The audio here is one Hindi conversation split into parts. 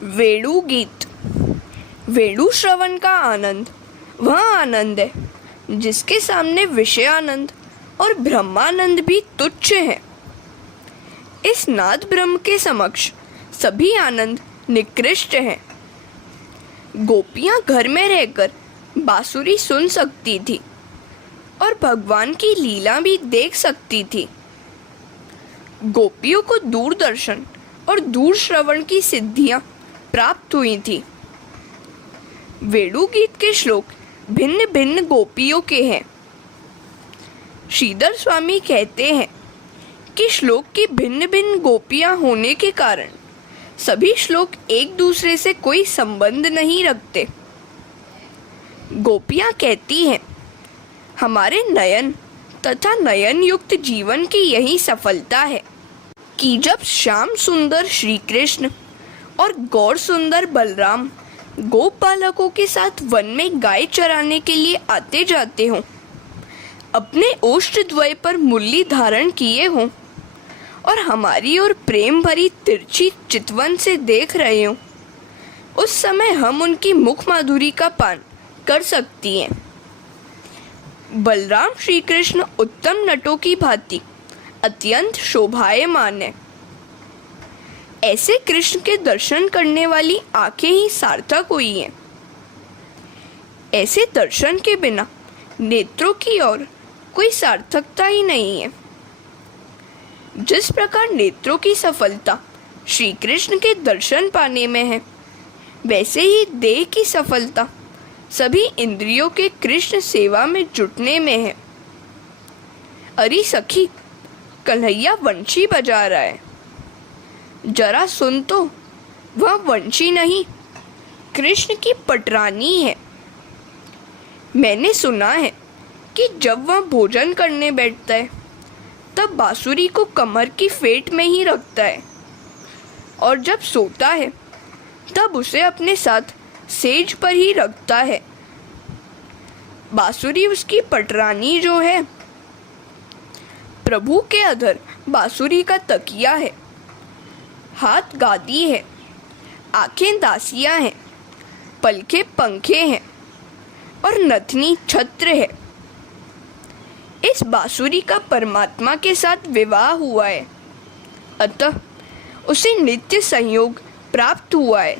वेणु गीत। वेणु श्रवण का आनंद वह आनंद है जिसके सामने विषय आनंद और ब्रह्मानंद भी तुच्छ है। इस नाद ब्रह्म के समक्ष सभी आनंद निकृष्ट हैं। गोपियां घर में रहकर बांसुरी सुन सकती थी और भगवान की लीला भी देख सकती थी। गोपियों को दूरदर्शन और दूर श्रवण की सिद्धियां प्राप्त हुई थी। वेणु गीत के श्लोक भिन्न भिन्न गोपियों के हैं। श्रीधर स्वामी कहते हैं कि श्लोक की भिन्न भिन्न गोपियां होने के कारण सभी श्लोक एक दूसरे से कोई संबंध नहीं रखते। गोपियां कहती हैं, हमारे नयन तथा नयन युक्त जीवन की यही सफलता है कि जब श्याम सुंदर श्री कृष्ण और गौर सुंदर बलराम गोप बालकों के साथ वन में गाय चराने के लिए आते जाते हों, अपने ओष्ठ द्वय पर मुरली धारण किए हों और हमारी ओर प्रेम भरी तिरछी चितवन से देख रहे हों, उस समय हम उनकी मुख माधुरी का पान कर सकती हैं। बलराम श्री कृष्ण उत्तम नटों की भांति अत्यंत शोभायमान है। ऐसे कृष्ण के दर्शन करने वाली आंखें ही सार्थक हुई हैं। ऐसे दर्शन के बिना नेत्रों की ओर कोई सार्थकता ही नहीं है। जिस प्रकार नेत्रों की सफलता श्री कृष्ण के दर्शन पाने में है, वैसे ही देह की सफलता सभी इंद्रियों के कृष्ण सेवा में जुटने में है। अरे सखी, कन्हैया वंशी बजा रहा है, जरा सुन तो, वह वंशी नहीं कृष्ण की पटरानी है। मैंने सुना है कि जब वह भोजन करने बैठता है तब बांसुरी को कमर की फेट में ही रखता है और जब सोता है तब उसे अपने साथ सेज पर ही रखता है। बांसुरी उसकी पटरानी जो है। प्रभु के अधर बांसुरी का तकिया है, हाथ गादी है, आंखें दासियां हैं, पलके पंखे हैं और नथनी छत्र है। इस बांसुरी का परमात्मा के साथ विवाह हुआ है, अतः उसे नित्य संयोग प्राप्त हुआ है।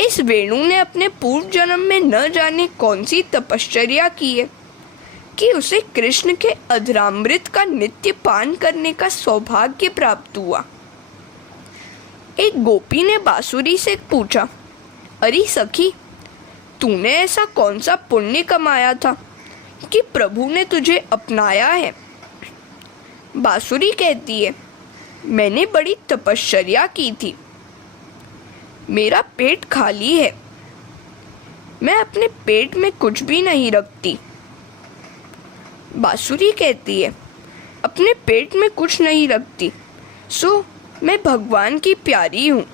इस वेणु ने अपने पूर्व जन्म में न जाने कौन सी तपश्चर्या की है कि उसे कृष्ण के अधरामृत का नित्य पान करने का सौभाग्य प्राप्त हुआ। एक गोपी ने बांसुरी से पूछा, अरे सखी, तूने ऐसा कौन सा पुण्य कमाया था कि प्रभु ने तुझे अपनाया है? बांसुरी कहती है, मैंने बड़ी तपश्चर्या की थी। मेरा पेट खाली है, मैं अपने पेट में कुछ भी नहीं रखती। बांसुरी कहती है, अपने पेट में कुछ नहीं रखती, सो मैं भगवान की प्यारी हूँ।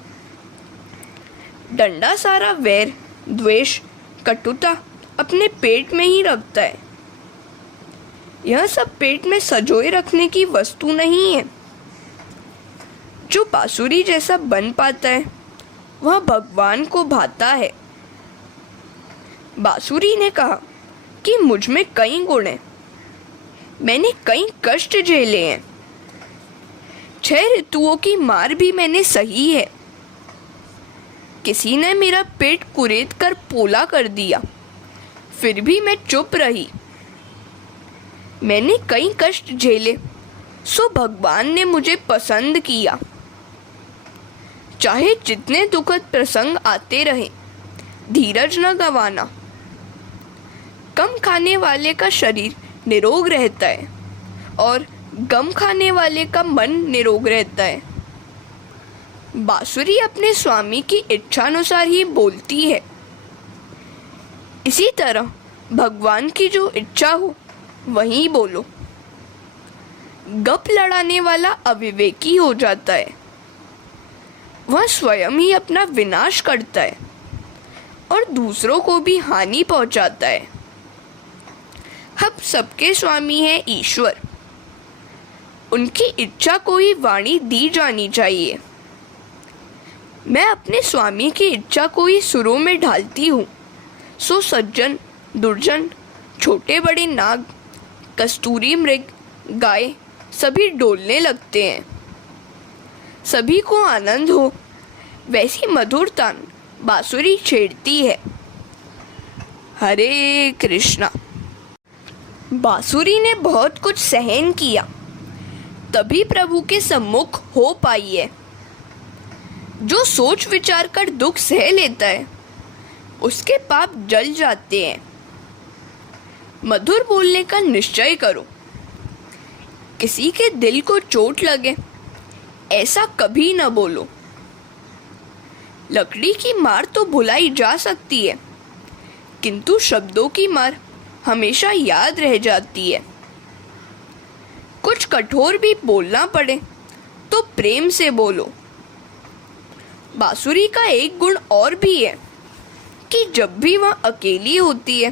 डंडा सारा वैर, द्वेष, कटुता अपने पेट में ही रखता है। यह सब पेट में सजोए रखने की वस्तु नहीं है। जो बांसुरी जैसा बन पाता है वह भगवान को भाता है। बांसुरी ने कहा कि मुझ में कई गुण हैं, मैंने कई कष्ट झेले हैं, 6 ऋतुओं की मार भी मैंने सही है। किसी ने मेरा पेट कुरेद कर पोला कर दिया, फिर भी मैं चुप रही। मैंने कई कष्ट झेले, सो भगवान ने मुझे पसंद किया। चाहे जितने दुखद प्रसंग आते रहे, धीरज न गंवाना। कम खाने वाले का शरीर निरोग रहता है और गम खाने वाले का मन निरोग रहता है। बांसुरी अपने स्वामी की इच्छानुसार ही बोलती है। इसी तरह भगवान की जो इच्छा हो वहीं बोलो। गप लड़ाने वाला अविवेकी हो जाता है, वह स्वयं ही अपना विनाश करता है और दूसरों को भी हानि पहुंचाता है। हम सबके स्वामी हैं ईश्वर, उनकी इच्छा को ही वाणी दी जानी चाहिए। मैं अपने स्वामी की इच्छा को ही सुरों में ढालती हूँ, सो सज्जन दुर्जन, छोटे बड़े नाग, कस्तूरी मृग, गाय सभी डोलने लगते हैं। सभी को आनंद हो वैसी मधुर तान बांसुरी छेड़ती है। हरे कृष्णा। बांसुरी ने बहुत कुछ सहन किया, तभी प्रभु के सम्मुख हो पाई है। जो सोच विचार कर दुख सह लेता है, उसके पाप जल जाते हैं। मधुर बोलने का निश्चय करो। किसी के दिल को चोट लगे ऐसा कभी न बोलो। लकड़ी की मार तो भुलाई जा सकती है, किंतु शब्दों की मार हमेशा याद रह जाती है। कुछ कठोर भी बोलना पड़े तो प्रेम से बोलो। बांसुरी का एक गुण और भी है कि जब भी वह अकेली होती है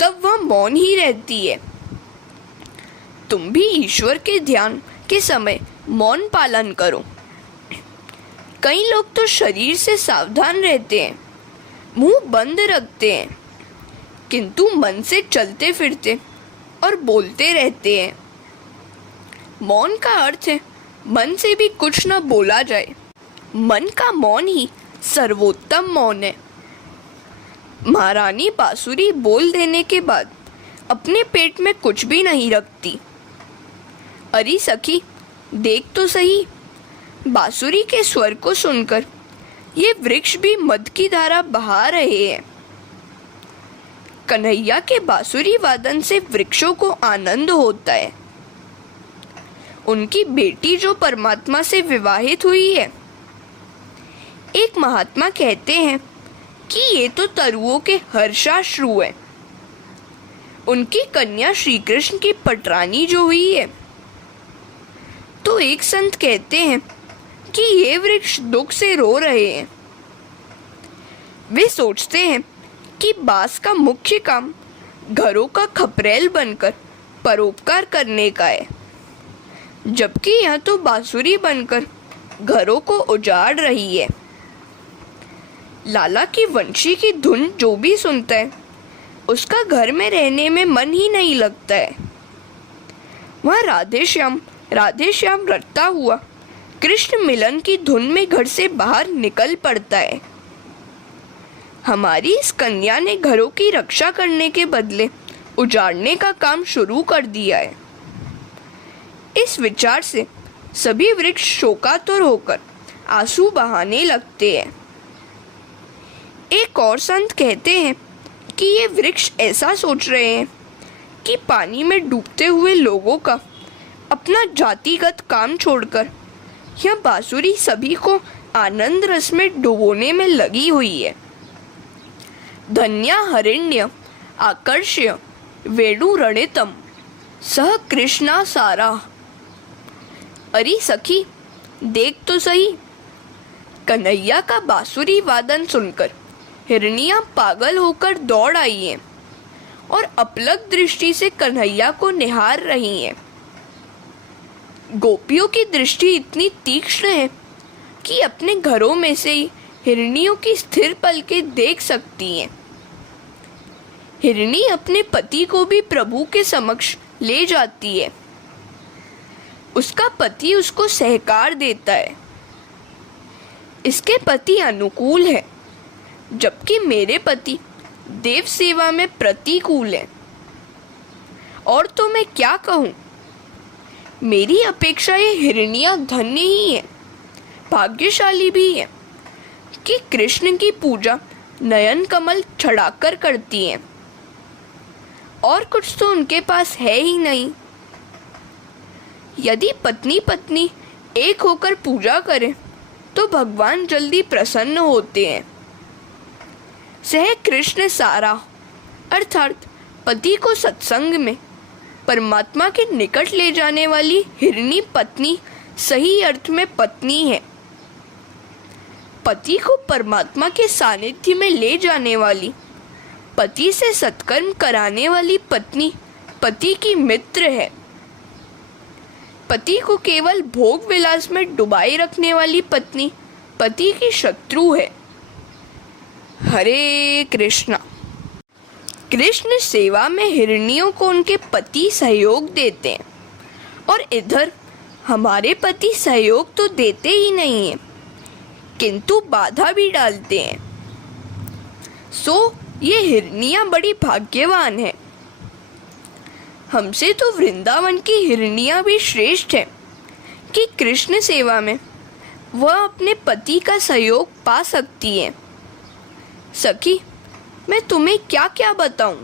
तब वह मौन ही रहती है। तुम भी ईश्वर के ध्यान के समय मौन पालन करो। कई लोग तो शरीर से सावधान रहते हैं, मुंह बंद रखते हैं, किंतु मन से चलते फिरते और बोलते रहते हैं। मौन का अर्थ है मन से भी कुछ न बोला जाए। मन का मौन ही सर्वोत्तम मौन है। महारानी बांसुरी बोल देने के बाद अपने पेट में कुछ भी नहीं रखती। अरे सखी, देख तो सही, बांसुरी के स्वर को सुनकर ये वृक्ष भी मद की धारा बहा रहे हैं। कन्हैया के बांसुरी वादन से वृक्षों को आनंद होता है। उनकी बेटी जो परमात्मा से विवाहित हुई है। एक महात्मा कहते हैं कि ये तो तरुओं के हर्षाश्रु है। उनकी कन्या श्री कृष्ण की पटरानी जो हुई है। तो एक संत कहते हैं कि ये वृक्ष दुख से रो रहे हैं। वे सोचते हैं कि बांस का मुख्य काम घरों का खपरेल बनकर परोपकार करने का है, जबकि यह तो बांसुरी बनकर घरों को उजाड़ रही है। लाला की वंशी की धुन जो भी सुनता है, उसका घर में रहने में मन ही नहीं लगता है। वह राधे श्याम रटता हुआ कृष्ण मिलन की धुन में घर से बाहर निकल पड़ता है। हमारी इस कन्या ने घरों की रक्षा करने के बदले उजाड़ने का काम शुरू कर दिया है। इस विचार से सभी वृक्ष शोकातुर होकर आंसू बहाने लगते हैं। एक और संत कहते हैं कि ये वृक्ष ऐसा सोच रहे हैं कि पानी में डूबते हुए लोगों का अपना जातिगत काम छोड़कर यह बांसुरी सभी को आनंद रस में डुबोने में लगी हुई है। धन्या हरिण्य आकर्ष्य वेणुरणितम सह कृष्णा सारा। अरे सखी, देख तो सही, कन्हैया का बांसुरी वादन सुनकर हिरनियां पागल होकर दौड़ आई हैं और अपलक दृष्टि से कन्हैया को निहार रही हैं। गोपियों की दृष्टि इतनी तीक्ष्ण है कि अपने घरों में से ही हिरनियों की स्थिर पलकें देख सकती हैं। हिरनी अपने पति को भी प्रभु के समक्ष ले जाती है। उसका पति उसको सहकार देता है। इसके पति अनुकूल है, जबकि मेरे पति देव सेवा में प्रतिकूल है। और तो मैं क्या कहूँ, मेरी अपेक्षा ये हिरनियाँ धन्य ही है, भाग्यशाली भी है कि कृष्ण की पूजा नयन कमल छड़ाकर करती हैं। और कुछ तो उनके पास है ही नहीं। यदि पत्नी पत्नी एक होकर पूजा करें तो भगवान जल्दी प्रसन्न होते हैं। सह कृष्ण सारा अर्थात पति को सत्संग में परमात्मा के निकट ले जाने वाली हिरनी पत्नी सही अर्थ में पत्नी है। पति को परमात्मा के सानिध्य में ले जाने वाली, पति से सत्कर्म कराने वाली पत्नी पति की मित्र है। पति को केवल भोग विलास में डुबाए रखने वाली पत्नी पति की शत्रु है। हरे कृष्णा। कृष्ण सेवा में हिरनियों को उनके पति सहयोग देते हैं और इधर हमारे पति सहयोग तो देते ही नहीं हैं, किंतु बाधा भी डालते हैं। सो ये हिरनियां बड़ी भाग्यवान है। हमसे तो वृंदावन की हिरनियां भी श्रेष्ठ हैं कि कृष्ण सेवा में वह अपने पति का सहयोग पा सकती हैं। सखी, मैं तुम्हें क्या क्या बताऊं।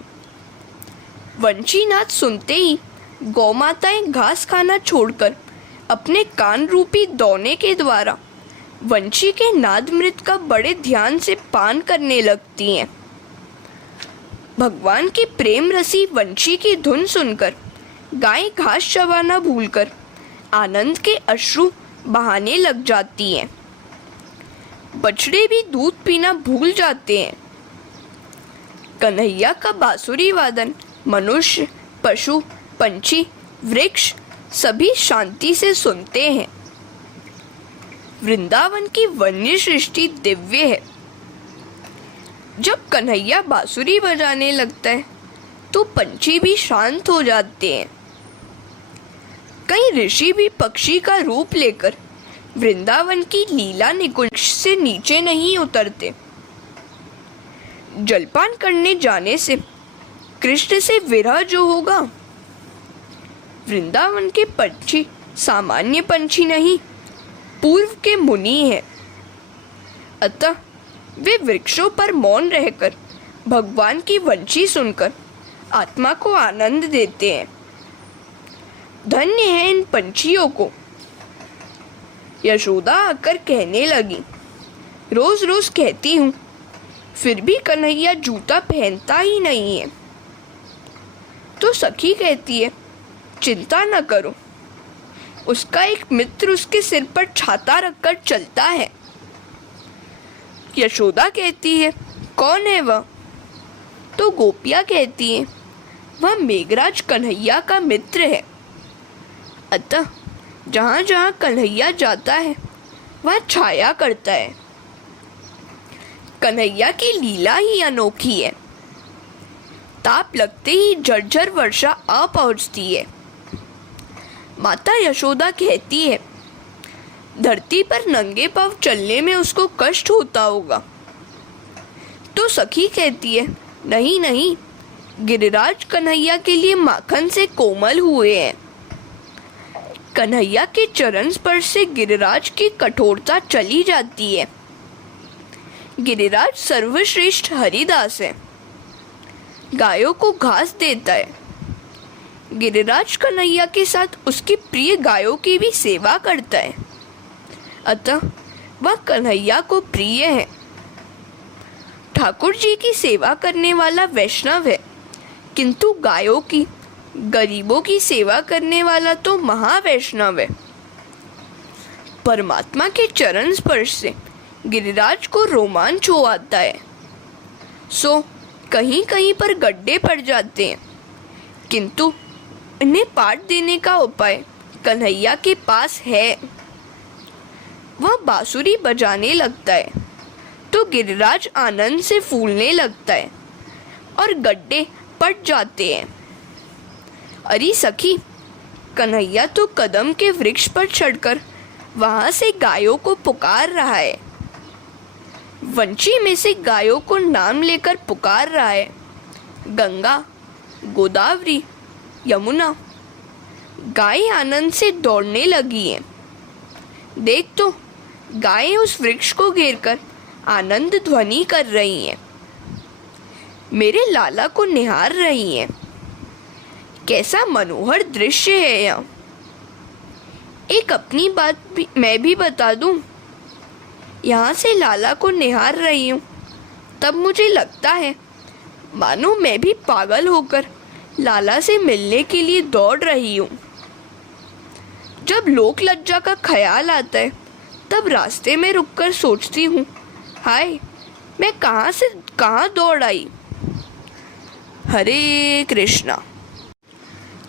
वंशीनाथ सुनते ही गौ माताएं घास खाना छोड़कर अपने कान रूपी दौने के द्वारा वंशी के नादमृत का बड़े ध्यान से पान करने लगती हैं। भगवान की प्रेम रसी वंशी की धुन सुनकर गाय घास चबाना भूलकर आनंद के अश्रु बहाने लग जाती हैं। बछड़े भी दूध पीना भूल जाते हैं। कन्हैया का बांसुरी वादन मनुष्य, पशु, पंछी, वृक्ष सभी शांति से सुनते हैं। वृंदावन की वन्य सृष्टि दिव्य है। जब कन्हैया बांसुरी बजाने लगता है तो पंछी भी शांत हो जाते हैं। कई ऋषि भी पक्षी का रूप लेकर वृंदावन की लीला निकुंज से नीचे नहीं उतरते। जलपान करने जाने से कृष्ण से विरह जो होगा। वृंदावन के पंछी सामान्य पंछी नहीं, पूर्व के मुनि हैं। अतः वे वृक्षों पर मौन रहकर भगवान की वंशी सुनकर आत्मा को आनंद देते हैं। धन्य है इन पंछियों को। यशोदा आकर कहने लगी, रोज रोज कहती हूँ, फिर भी कन्हैया जूता पहनता ही नहीं है। तो सखी कहती है, चिंता न करो, उसका एक मित्र उसके सिर पर छाता रखकर चलता है। यशोदा कहती है, कौन है वह? तो गोपियाँ कहती हैं, वह मेघराज कन्हैया का मित्र है। अतः जहाँ जहाँ कन्हैया जाता है वह छाया करता है। कन्हैया की लीला ही अनोखी है। ताप लगते ही झरझर वर्षा आ पहुँचती है। माता यशोदा कहती है, धरती पर नंगे पांव चलने में उसको कष्ट होता होगा। तो सखी कहती है, नहीं नहीं, गिरिराज कन्हैया के लिए माखन से कोमल हुए हैं। कन्हैया के चरण स्पर्श से गिरिराज की कठोरता चली जाती है। गिरिराज सर्वश्रेष्ठ हरिदास है, गायों को घास देता है। गिरिराज कन्हैया के साथ उसकी प्रिय गायों की भी सेवा करता है। अतः वह कन्हैया को प्रिय है। ठाकुर जी की सेवा करने वाला वैष्णव है, किंतु गायों की, गरीबों की सेवा करने वाला तो महावैष्णव है। परमात्मा के चरण स्पर्श से गिरिराज को रोमांच हो आता है। सो कहीं कहीं पर गड्ढे पड़ जाते हैं, किंतु इन्हें पाट देने का उपाय कन्हैया के पास है। वह बांसुरी बजाने लगता है तो गिरिराज आनंद से फूलने लगता है और गड्ढे पट जाते हैं। अरे सखी, कन्हैया तो कदम के वृक्ष पर चढ़कर वहां से गायों को पुकार रहा है। वंशी में से गायों को नाम लेकर पुकार रहा है, गंगा, गोदावरी, यमुना। गाय आनंद से दौड़ने लगी हैं। देख तो, गायें उस वृक्ष को घेरकर आनंद ध्वनि कर रही हैं, मेरे लाला को निहार रही हैं। कैसा मनोहर दृश्य है यह। एक अपनी बात भी मैं भी बता दूं। यहाँ से लाला को निहार रही हूँ, तब मुझे लगता है मानो मैं भी पागल होकर लाला से मिलने के लिए दौड़ रही हूँ। जब लोक लज्जा का ख्याल आता है तब रास्ते में रुककर सोचती हूँ, हाय, मैं कहाँ से कहाँ दौड़ आई। हरे कृष्णा।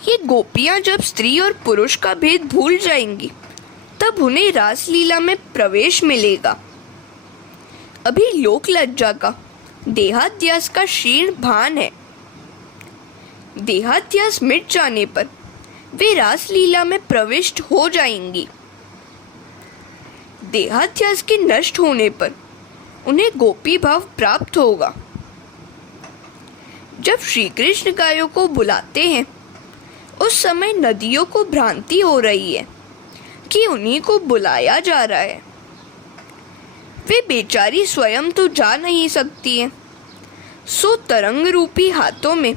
ये गोपियाँ जब स्त्री और पुरुष का भेद भूल जाएंगी तब उन्हें रासलीला में प्रवेश मिलेगा। अभी लोक लज्जा का देहाध्यास का क्षीण भान है। देहाध्यास मिट जाने पर वे रासलीला में प्रविष्ट हो जाएंगी। देहाध्यास के नष्ट होने पर उन्हें गोपी भाव प्राप्त होगा। जब श्री कृष्ण गायों को बुलाते हैं उस समय नदियों को भ्रांति हो रही है कि उन्हीं को बुलाया जा रहा है। वे बेचारी स्वयं तो जा नहीं सकती हैं, सो तरंग रूपी हाथों में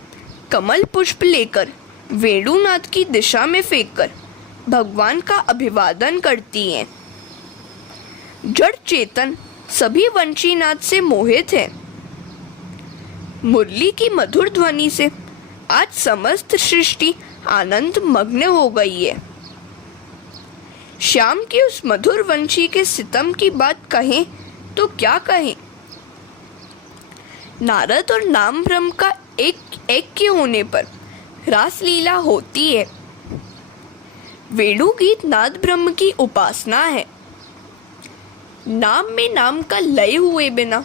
कमल पुष्प लेकर वेणुनाथ की दिशा में फेंककर भगवान का अभिवादन करती हैं। जड़ चेतन सभी वंशीनाथ से मोहित है। मुरली की मधुर ध्वनि से आज समस्त सृष्टि आनंद मग्न हो गई है। श्याम की उस मधुर वंशी के सितम की बात कहें तो क्या कहें। नारद और नाम ब्रह्म का एक ऐक्य होने पर रासलीला होती है। वेणु गीत नाद ब्रह्म की उपासना है। नाम में नाम का लय हुए बिना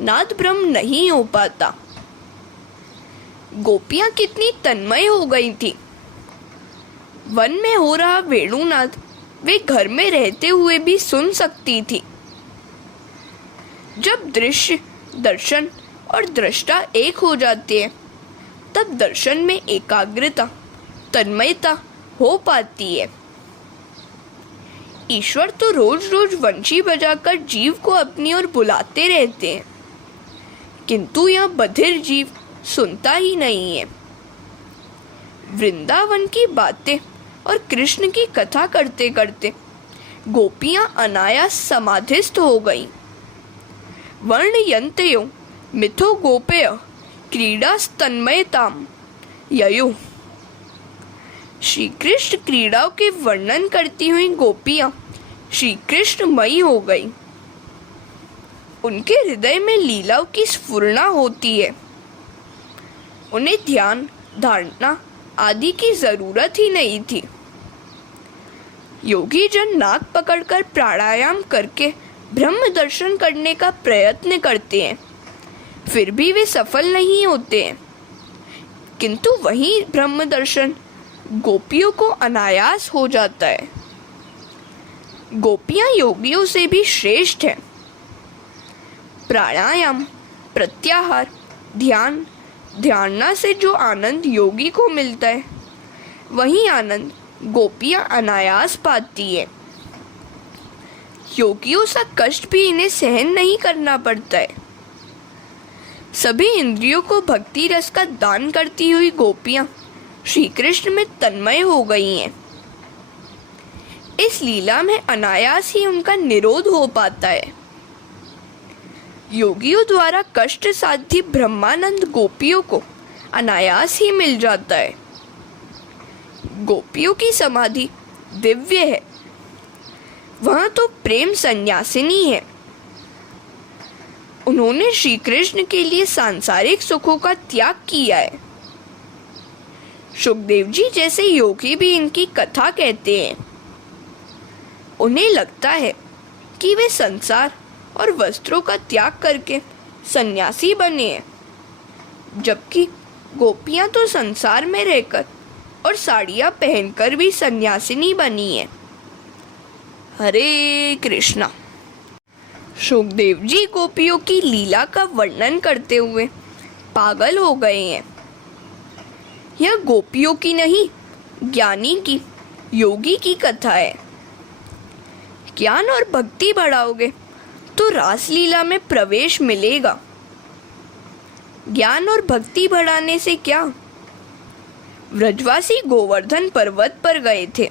नाद ब्रह्म नहीं हो पाता। गोपियां कितनी तन्मय हो गई थी। वन में हो रहा वेणुनाद वे घर में रहते हुए भी सुन सकती थी। जब दृश्य, दर्शन और दृष्टा एक हो जाते हैं तब दर्शन में एकाग्रता, तन्मयता हो पाती है। ईश्वर तो रोज रोज वंशी बजाकर जीव को अपनी ओर बुलाते रहते हैं, किंतु यह बधिर जीव सुनता ही नहीं है। वृंदावन की बातें और कृष्ण की कथा करते करते गोपियां अनायास समाधिस्थ हो गईं। वर्णयन्त्यो मिथो गोपय क्रीडास्तन्मयताम ययुः। श्री कृष्ण क्रीड़ाओं के वर्णन करती हुई गोपियां श्री कृष्णमयी हो गई। उनके हृदय में लीलाओं की स्फुरना होती है। उन्हें ध्यान, धारणा आदि की जरूरत ही नहीं थी। योगी जन नाक पकड़कर प्राणायाम करके ब्रह्म दर्शन करने का प्रयत्न करते हैं, फिर भी वे सफल नहीं होते हैं, किंतु वही ब्रह्म दर्शन गोपियों को अनायास हो जाता है। गोपियां योगियों से भी श्रेष्ठ हैं। प्राणायाम, प्रत्याहार, ध्यान, ध्यान से जो आनंद योगी को मिलता है वही आनंद गोपियां अनायास पाती है। योगियों सा कष्ट भी इन्हें सहन नहीं करना पड़ता है। सभी इंद्रियों को भक्ति रस का दान करती हुई गोपियां श्री कृष्ण में तन्मय हो गई हैं। इस लीला में अनायास ही उनका निरोध हो पाता है। योगियों द्वारा कष्ट साध्य ब्रह्मानंद गोपियों को अनायास ही मिल जाता है। गोपियों की समाधि दिव्य है। वह तो प्रेम संन्यासिनी है। उन्होंने श्री कृष्ण के लिए सांसारिक सुखों का त्याग किया है। सुखदेव जी जैसे योगी भी इनकी कथा कहते हैं। उन्हें लगता है कि वे संसार और वस्त्रों का त्याग करके सन्यासी बने हैं, जबकि गोपियां तो संसार में रहकर और साड़ियां पहनकर भी सन्यासिनी बनी है। हरे कृष्णा। सुखदेव जी गोपियों की लीला का वर्णन करते हुए पागल हो गए हैं। यह गोपियों की नहीं, ज्ञानी की, योगी की कथा है। ज्ञान और भक्ति बढ़ाओगे तो रासलीला में प्रवेश मिलेगा। ज्ञान और भक्ति बढ़ाने से क्या? व्रजवासी गोवर्धन पर्वत पर गए थे।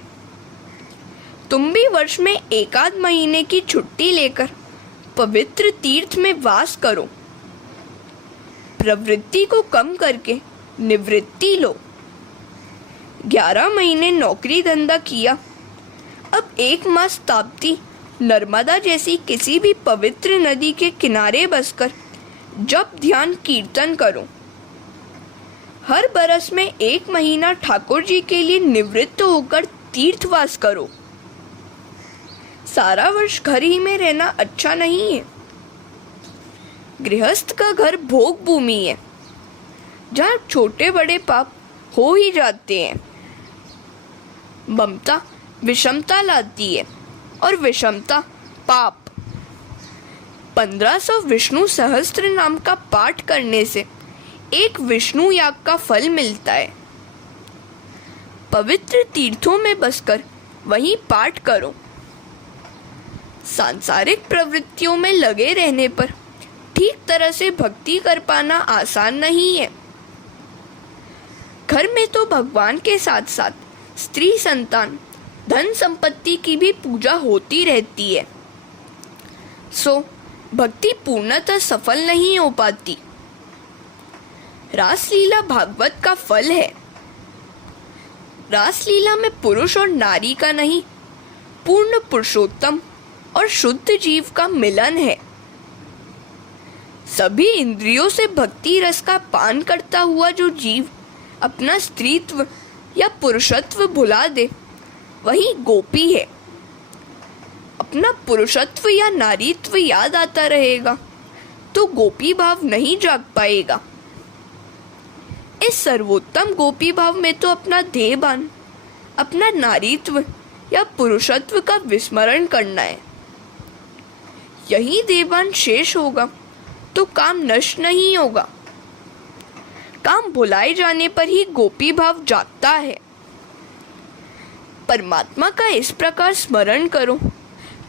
तुम भी वर्ष में एक आध महीने की छुट्टी लेकर पवित्र तीर्थ में वास करो। प्रवृत्ति को कम करके निवृत्ति लो। 11 महीने नौकरी धंधा किया, अब 1 मास ताप्ती नर्मदा जैसी किसी भी पवित्र नदी के किनारे बसकर जप ध्यान कीर्तन करो। हर बरस में 1 महीना ठाकुर जी के लिए निवृत्त होकर तीर्थवास करो। सारा वर्ष घर ही में रहना अच्छा नहीं है। गृहस्थ का घर भोग भूमि है, जहाँ छोटे बड़े पाप हो ही जाते हैं। ममता विषमता लाती है और विषमता पाप। 1500 विष्णु सहस्त्र नाम का पाठ करने से एक विष्णु याग का फल मिलता है। पवित्र तीर्थों में बसकर वहीं पाठ करो। सांसारिक प्रवृत्तियों में लगे रहने पर ठीक तरह से भक्ति कर पाना आसान नहीं है। घर में तो भगवान के साथ साथ स्त्री संतान, धन संपत्ति की भी पूजा होती रहती है, सो भक्ति पूर्णतः सफल नहीं हो पाती। रासलीला भागवत का फल है। रासलीला में पुरुष और नारी का नहीं, पूर्ण पुरुषोत्तम और शुद्ध जीव का मिलन है। सभी इंद्रियों से भक्ति रस का पान करता हुआ जो जीव अपना स्त्रीत्व या पुरुषत्व भुला दे, वही गोपी है। अपना पुरुषत्व या नारीत्व याद आता रहेगा तो गोपी भाव नहीं जाग पाएगा। इस सर्वोत्तम गोपी भाव में तो अपना देहभान, अपना नारीत्व या पुरुषत्व का विस्मरण करना है। यही देहभान शेष होगा तो काम नष्ट नहीं होगा। काम भुलाए जाने पर ही गोपी भाव जागता है। परमात्मा का इस प्रकार स्मरण करो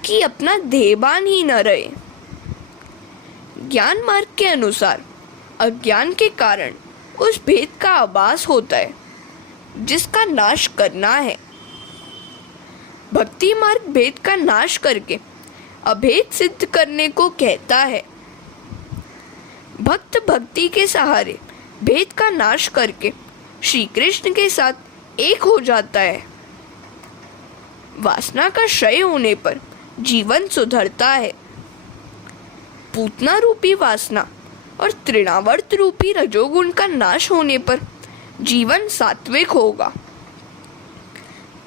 कि अपना देहभान ही न रहे। ज्ञान मार्ग के अनुसार अज्ञान के कारण उस भेद का आभास होता है जिसका नाश करना है। भक्ति मार्ग भेद का नाश करके अभेद सिद्ध करने को कहता है। भक्त भक्ति के सहारे भेद का नाश करके श्री कृष्ण के साथ एक हो जाता है। वासना का क्षय होने पर जीवन सुधरता है। पूतना रूपी वासना और तृणावर्त रूपी रजोगुण का नाश होने पर जीवन सात्विक होगा।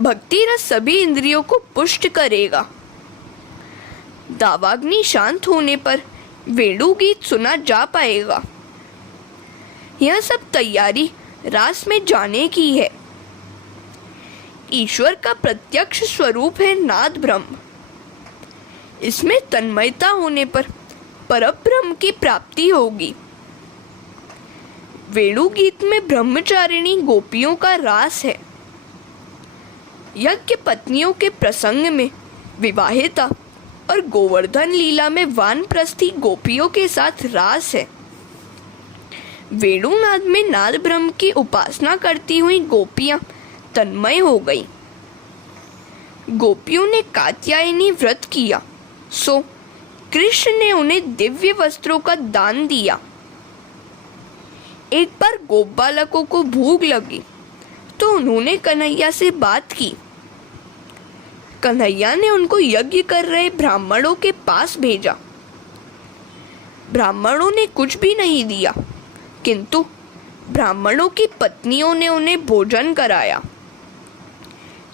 भक्ति रस सभी इंद्रियों को पुष्ट करेगा। दावाग्नि शांत होने पर वेणु गीत सुना जा पाएगा। यह सब तैयारी रास में जाने की है। ईश्वर का प्रत्यक्ष स्वरूप है नाद ब्रह्म। इसमें तन्मयता होने पर परब्रह्म की प्राप्ति होगी। वेणु गीत में ब्रह्मचारिणी गोपियों का रास है। यज्ञ पत्नियों के प्रसंग में विवाहिता और गोवर्धन लीला में वानप्रस्थी गोपियों के साथ रास है। वेणुनाद में नाद ब्रह्म की उपासना करती हुई गोपियां तन्मय हो गई। गोपियों ने कात्यायनी व्रत किया, सो कृष्ण ने उन्हें दिव्य वस्त्रों का दान दिया। एक बार गोप बालकों को भूख लगी तो उन्होंने कन्हैया से बात की। कन्हैया ने उनको यज्ञ कर रहे ब्राह्मणों के पास भेजा। ब्राह्मणों ने कुछ भी नहीं दिया, किंतु ब्राह्मणों की पत्नियों ने उन्हें भोजन कराया।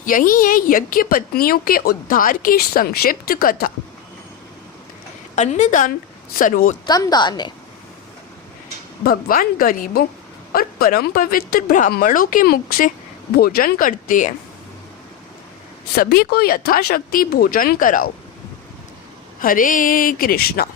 यही है यज्ञ पत्नियों के उद्धार की संक्षिप्त कथा। अन्नदान सर्वोत्तम दान है। भगवान गरीबों और परम पवित्र ब्राह्मणों के मुख से भोजन करते हैं। सभी को यथाशक्ति भोजन कराओ। हरे कृष्णा।